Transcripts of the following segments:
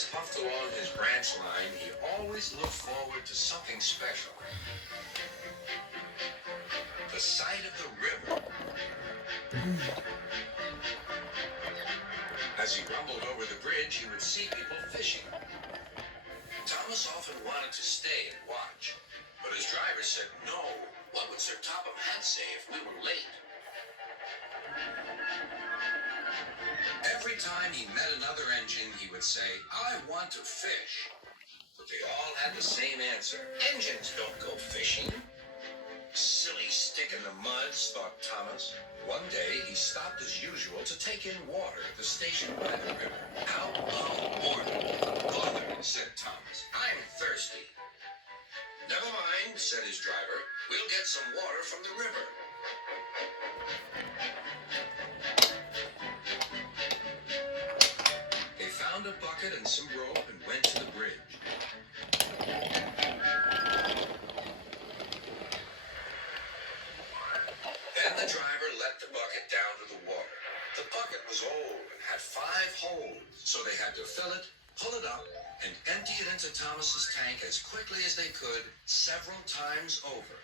Thomas puffed along his branch line, he always looked forward to something special. The sight of the river. As he rumbled over the bridge, he would see people fishing. Thomas often wanted to stay and watch, but his driver said no. What would Sir Topham Hatt say if we were late? Every time he met another engine, he would say, "I want to fish." But they all had the same answer. Engines don't go fishing. Silly stick in the mud, thought Thomas. One day, he stopped as usual to take in water at the station by the river. "How about water?" "Bother," said Thomas. "I'm thirsty." "Never mind," said his driver. "We'll get some water from the river." They found a bucket and some rope and went to the bridge. Then the driver let the bucket down to the water. The bucket was old and had 5 holes, so they had to fill it, pull it up, and empty it into Thomas's tank as quickly as they could, several times over.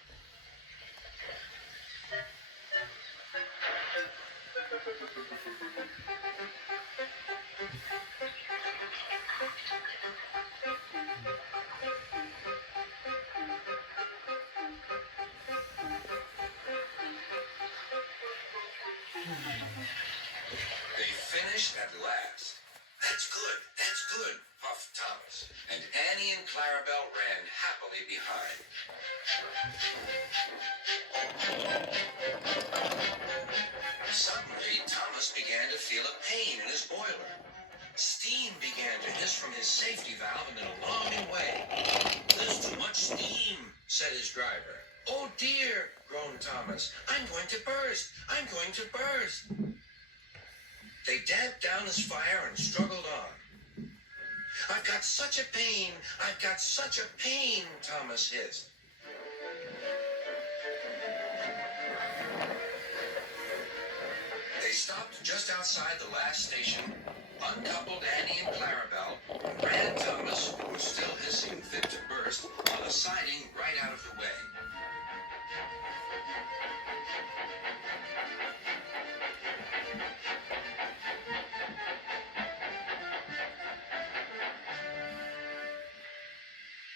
They finished at last. That's good, puffed Thomas. And Annie and Clarabelle ran happily behind. Suddenly, Thomas began to feel a pain in his boiler. Steam began to hiss from his safety valve in an alarming way. "There's too much steam," said his driver. "Oh dear," groaned Thomas. "I'm going to burst. I'm going to burst." They damped down his fire and struggled on. "I've got such a pain. I've got such a pain," Thomas hissed. They stopped just outside the last station, uncoupled Annie and Clarabelle, and ran Thomas, who was still hissing fit to burst, on a siding right out of the way.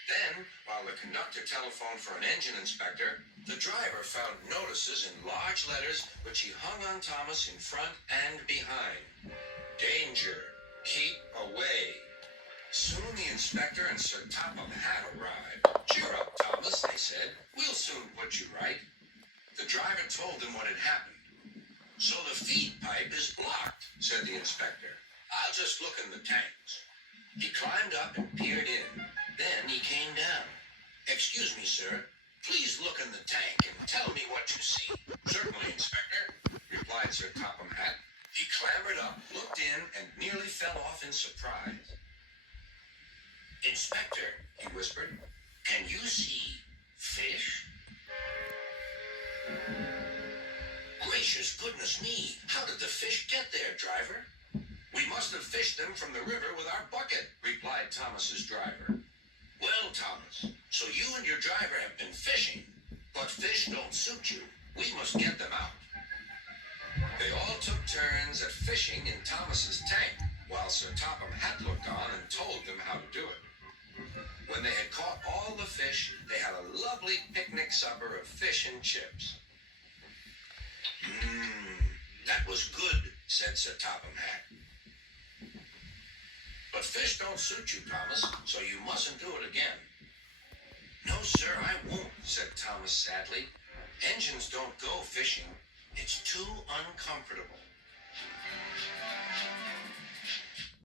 Then, while the conductor telephoned for an engine inspector, the driver found notices in large letters which he hung on Thomas in front and behind. "Danger. Keep away." Soon the inspector and Sir Topham Hatt arrived. "Cheer up, Thomas," they said. "We'll soon put you right." The driver told them what had happened. "So the feed pipe is blocked," said the inspector. "I'll just look in the tanks." He climbed up and peered in. Then he came down. "Excuse me, sir. Please look in the tank and tell me what you see." "Certainly, Inspector," replied Sir Topham Hatt. He clambered up, looked in, and nearly fell off in surprise. "Inspector," he whispered, "can you see fish?" "Gracious goodness me! How did the fish get there, driver?" "We must have fished them from the river with our bucket," replied Thomas's driver. "Well, Thomas, so you and your driver have been fishing, but fish don't suit you. We must get them out." They all took turns at fishing in Thomas's tank, while Sir Topham Hatt looked on and told them how to do it. When they had caught all the fish, they had a lovely picnic supper of fish and chips. That was good," said Sir Topham Hatt. "But fish don't suit you, Thomas, so you mustn't do it again." "No, sir, I won't," said Thomas sadly. "Engines don't go fishing. It's too uncomfortable."